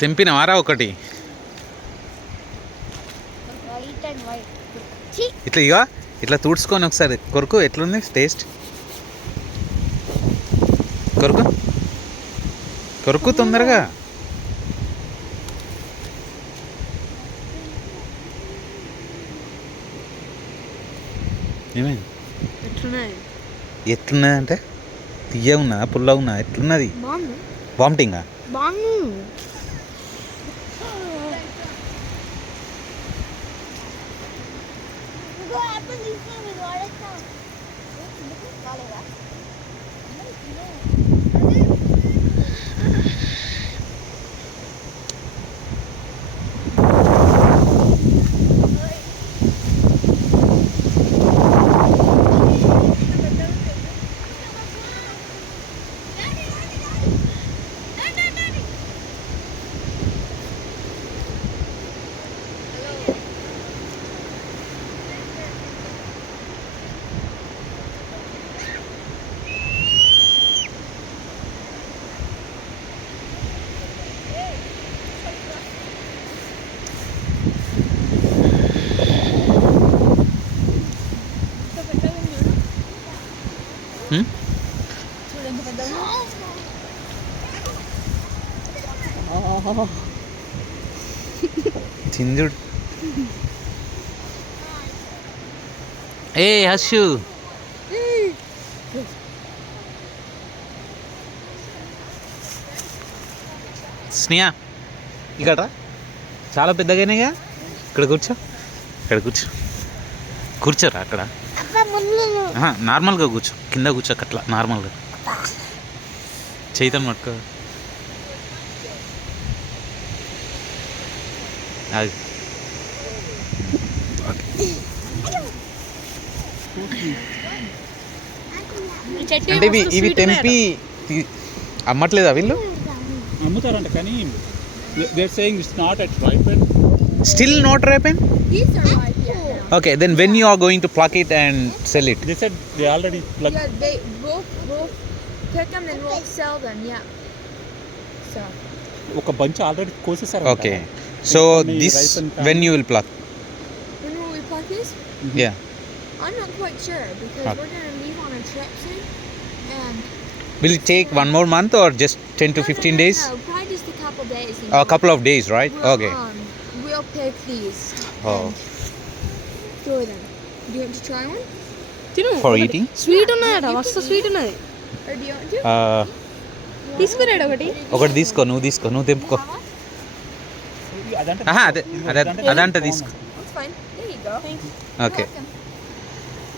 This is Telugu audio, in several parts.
తెంపినవారా ఒకటి ఇట్లా ఇక ఇట్లా తుడుచుకొని ఒకసారి కొరుకు ఎట్లుంది టేస్ట్ కొరుకు కొరుకు తొందరగా ఏమైంది ఎట్లున్నది అంటే తీయ ఉన్నా పుల్ల ఉన్నా ఎట్లున్నది వామిటింగా తిందుడు ఏ హర్షు స్నేహ ఇక్కడ చాలా పెద్దగానేగా ఇక్కడ కూర్చో ఇక్కడ కూర్చో కూర్చోరా అక్కడ నార్మల్గా కూర్చో కింద కూర్చో అట్లా నార్మల్గా చైతన్ పట్టుకో అంటే ఇవి తెంపి అమ్మట్లేదా వీళ్ళు అమ్ముతారంట కానీ they're saying it's not at ripen. Still not ripen? These are ripe, yeah. Okay, then when you are going to pluck it and sell it? They said they already plucked. Yeah, they both pick them and we'll sell them, yeah. So. ఒక బంచ్ ఆల్రెడీ కోసేసారు. Okay. So this when you will pluck? When will we pluck these? Yeah. I'm not quite sure because we're going to leave on a trip soon and will it take one more month or just 10 to 15 days? No, probably just a couple days. A couple of days, right? Okay. We'll pick these and throw them. Do you want to try one? For eating? Sweet ఉన్నదట మస్తు స్వీట్ ఉన్నది Or do you want to? తీసుకున్నాడు ఒకటి తీసుకో నువ్వు తెంపుకో అదంట తీసుకో That's fine. There you go. Thanks. Okay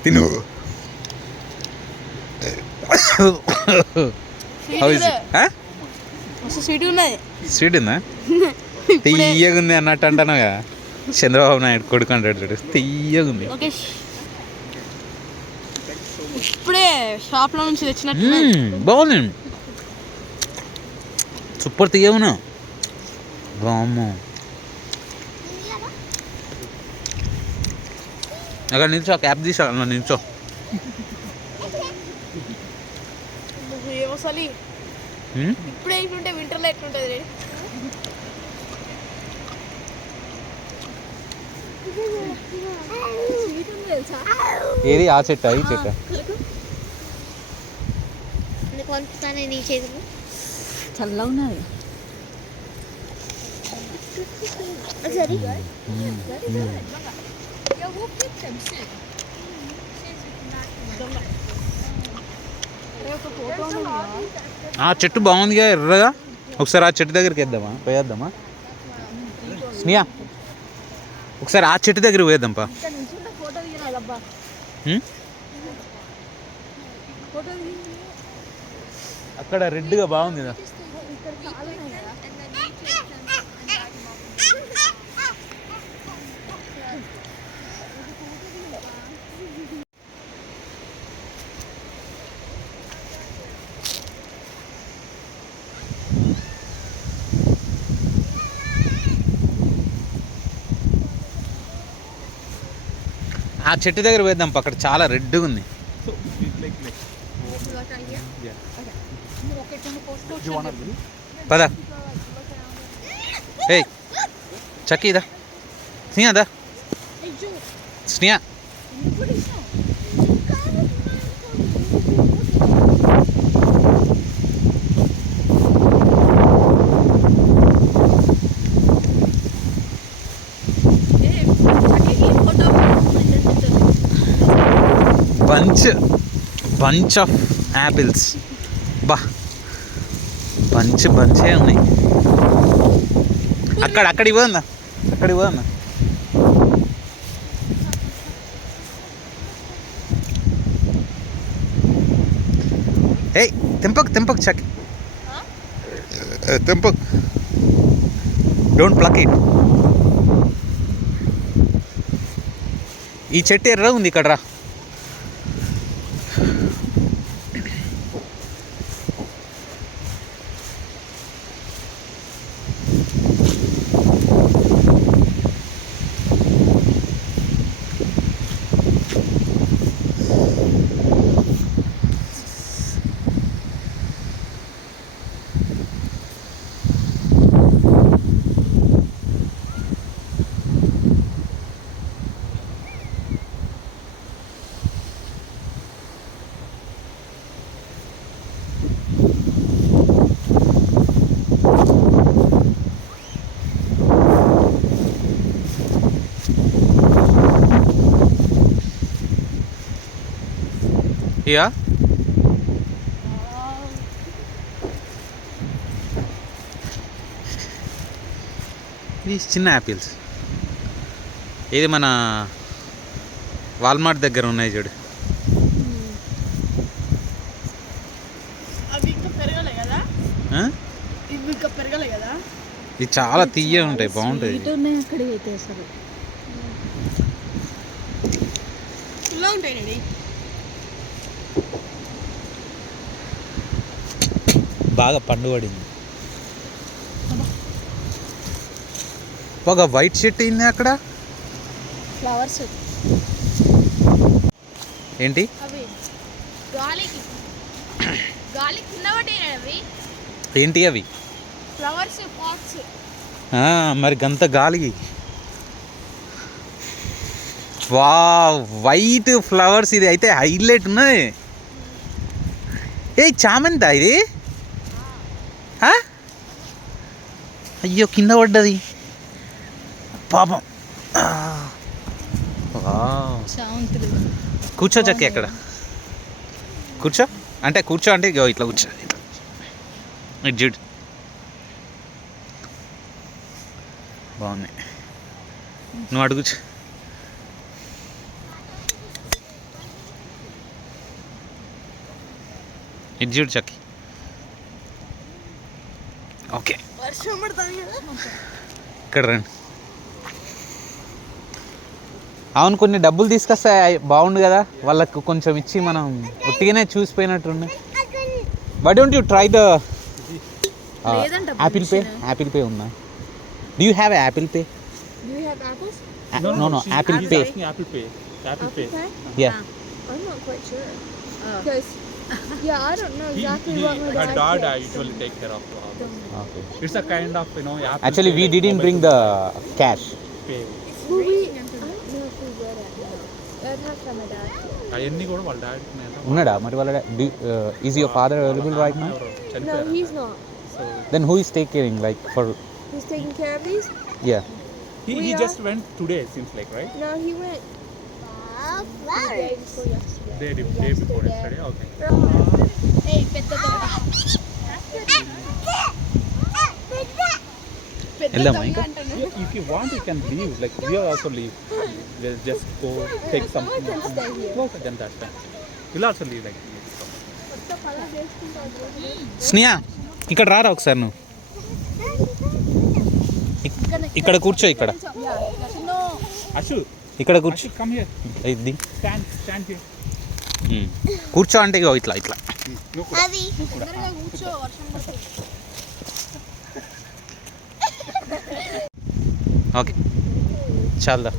తిను హౌ ఇస్ ఇట్ మస్తు స్వీట్ ఉన్నది స్వీట్ ఉందా తీయగా ఉంది అన్నట్టు అంటాను కదా చంద్రబాబు నాయుడు కొడుకు అంటాడు చూడు తీయగా ఉంది ఓకే ఇప్పుడే షాప్లో నుంచి తెచ్చినట్టు బాగుంది సూపర్ తీయవునా బామ్మో అక్కడ నిల్చో క్యాప్ తీసా అలా నిల్చో ఏమోసాలి ఇప్పుడే ఇట్లుంటే వింటర్లో ఎట్లుంటుంది రే ఏది ఆ చెట్టు ఈ చెట్టు చల్లగా ఉన్నది Yeah, we'll pick them soon. ఆ చెట్టు బాగుందిగా ఎర్రగా ఒకసారి ఆ చెట్టు దగ్గరికి వేద్దామా పోయేద్దామా స్నేహ ఒకసారి ఆ చెట్టు దగ్గర పోయేద్దాంపా అక్కడ రెడ్గా బాగుంది కదా ఆ చెట్టు దగ్గర వేద్దాం అక్కడ చాలా రెడ్గా ఉంది పద ఏయ్ చక్కీ ఇదా స్నేహ దా స్నేహ బంచ్ ఆఫ్ యాపిల్స్ బా బంచే ఉన్నాయి అక్కడ ఇవ్వదన్నా ఏయ్ తెంపకు చక్ తెంపకు డోంట్ ప్లక్ ఇట్. ఈ చెట్టు ఎర్ర ఉంది ఇక్కడ రా. యా ఇది చిన్న యాపిల్స్. ఇది మన వాల్మార్ట్ దగ్గర ఉన్నాయి చూడు. అవి ఇంకా పెరగలే కదా, ఇవి ఇంకా పెరగలే కదా. ఇది చాలా తీయ ఉంటాయి, బాగుంటాయి. ఇలా ఉంటాయి డాడీ. బాగా పండు పడింది. ఒక వైట్ షర్ట్ అయింది అక్కడ. ఫ్లవర్స్ ఏంటి అవి గాలికి కింద పడ్డాయి అవి. ఏంటి అవి? Flowers pots. మరి గంత గాలి. వా వైట్ ఫ్లవర్స్, ఇది అయితే హైలైట్ ఉన్నది. ఏ చామంతా ఇది? అయ్యో కింద పడ్డది పాపం. కూర్చో చక్కి అక్కడ కూర్చో అంటే ఇగో ఇట్లా కూర్చో. ఇటు చూడు బాగున్నాయి. నువ్వు అడుగుచు. ఇటు చూడు చక్కి. ఓకే వర్షం పడుతుంది కదా. ఇక్కడ రండి. అవును, కొన్ని డబ్బులు తీసుకొస్తే బాగుండు కదా, వాళ్ళకు కొంచెం ఇచ్చి మనం ఒట్టిగానే చూసిపోయినట్టుండే. Why don't you try the Apple Pay ఉందా? Do you have Apple Pay? Do you have apples? No, Apple Pay. Apple Pay. Apple Pay. Yeah. I'm not quite sure. Because, I don't know exactly what my Her dad dad pays, usually take care of all this. Okay. It's a kind of, Apple Actually, we Pay, didn't bring the cash. Pay. Well, I don't know if we would have. I'd have to have my dad. అవన్నీ కూడా వాళ్ళ డాడీ ఉన్నాడా మరి వాళ్ళ? Is your father available right now? No, he's not. Then who is taking for? He's taking care of these? Yeah. He just went today, seems like, right? No, he went the day before yesterday. Day before yesterday. Okay. ఏయ్ పెద్ద దొంగ. పెద్ద వెళ్దామా దొంగ ఇంకా? అంటాను. Yeah, if you want, you can leave. Like we will also leave. We'll just go take something. I can stay here. Okay, then that's fine. We'll also leave like this. కొత్త కలర్ వేసుకుంటారు. స్నేహ ఇక్కడ రారా ఒకసారి నువ్వు. ఇక్కడ కూర్చో. ఇక్కడ Ashu, ఇక్కడ కూర్చో. come here. ఇది Stand here. కూర్చో అంటే ఇగో ఇట్లా అది తొందరగా కూర్చో, వర్షం పడుతుంది. ఓకే చాలా.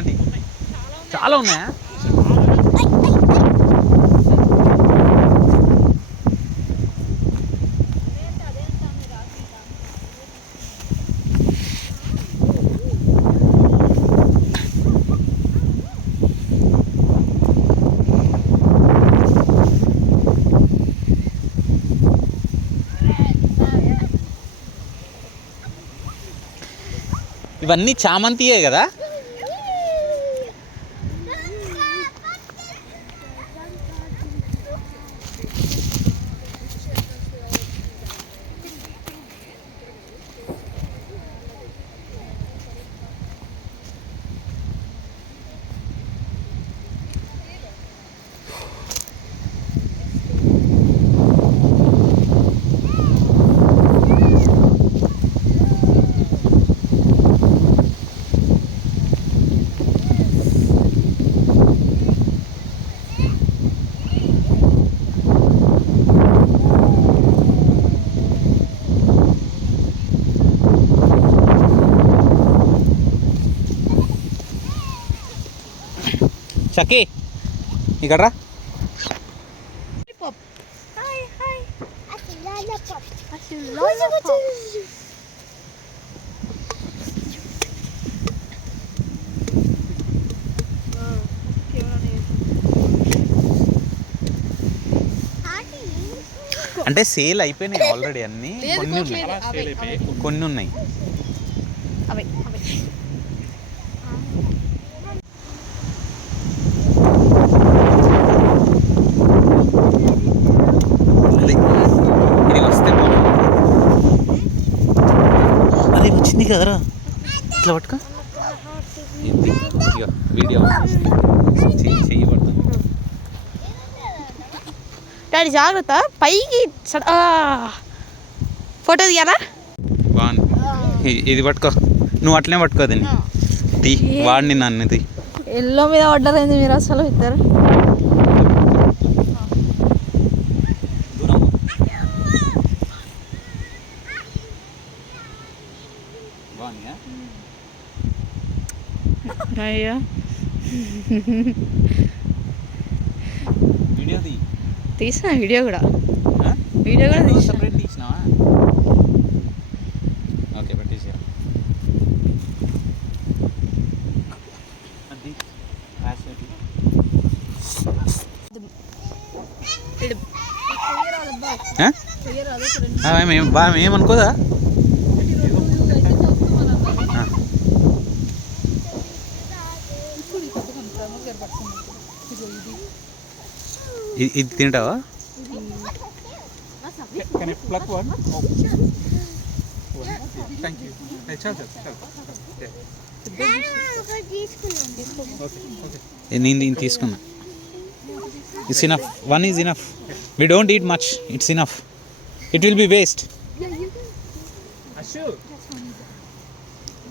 అలాంటివి చాలా ఉన్నాయా? ఇవన్నీ చామంతియే కదా? చక్కి ఇక్కడ రా. అంటే సేల్ అయిపోయినాయి ఆల్రెడీ అన్నీ. కొన్ని ఉన్నాయి. ఇది వస్తే అది వచ్చింది కదరా, ఇట్లా పట్టుకో. ఇక వీడియో చెయ్యి పడుతుంది. డాడీ జాగ్రత్త, పైకి ఫోటో తీయాలా? బాగుంది. ఇది పట్టుకో, నువ్వు అట్లనే పట్టుకో. దీన్ని తీ, వాడిని నన్ను తీ. ఎల్లో మీద పడ్డారైంది మీరు అసలు ఇద్దరు. అయ్యో తీసిన వీడియో కూడా సపరేట్ తీసినావా? ఓకే పెట్టేసా. బాగా ఏమనుకోదా? ఇది తింటావా? నేను దీన్ని తీసుకున్నా. It's enough. One is enough. We don't eat much. It's enough. It will be waste.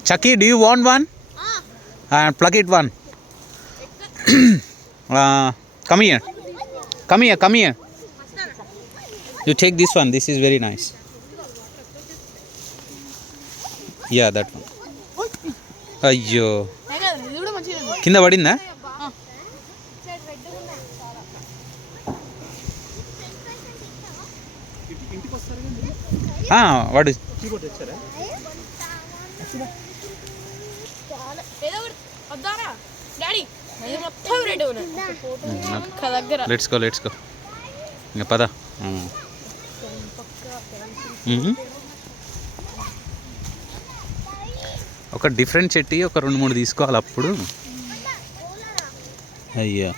Chucky, do you want one? Plug it one. Come here. Come here. Come here. You take this one. This is very nice. Yeah, that one. అయ్యో, కింద పడిందా? వాడు లెట్స్ గో ఇంకా పద. ఒక డిఫరెంట్ చెట్టు ఒక 2-3 తీసుకోవాలి అప్పుడు. అయ్యో,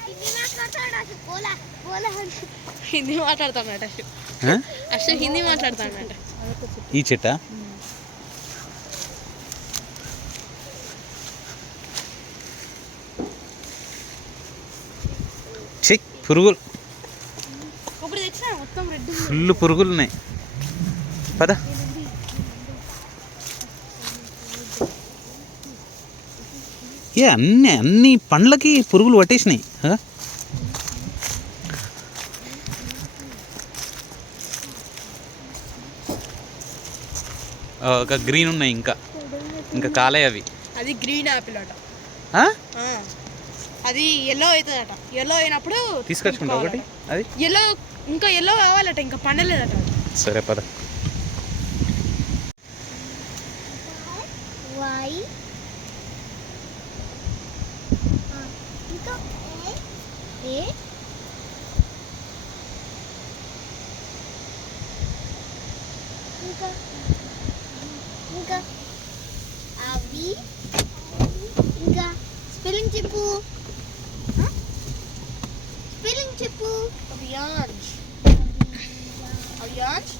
హిందీ మాట్లాడతానట అసలు, హిందీ మాట్లాడతానట. ఈ చెట్టా? చెక్ పురుగులు, ఫుల్ పురుగులు ఉన్నాయి. పద. అన్ని పండ్లకి పురుగులు పట్టేసినాయి. ఒక గ్రీన్ ఉన్నాయి, ఇంకా కాలే అవి. అది గ్రీన్ యాపిల్ అట. ఆ? అది ఎల్లో అవుతుందట. ఎల్లో అయినప్పుడు తీసుకొచ్చుకుంటా ఒకటి అది. ఎల్లో ఇంకా ఎల్లో కావాలట, ఇంకా పండలేదట. సరే పద. Y. ఇంకా A. ఇంకా అవి. ఇంకా స్పెల్లింగ్ చెప్పు. స్పెల్లింగ్ చెప్పు. అవియాన్స్. అవియాన్స్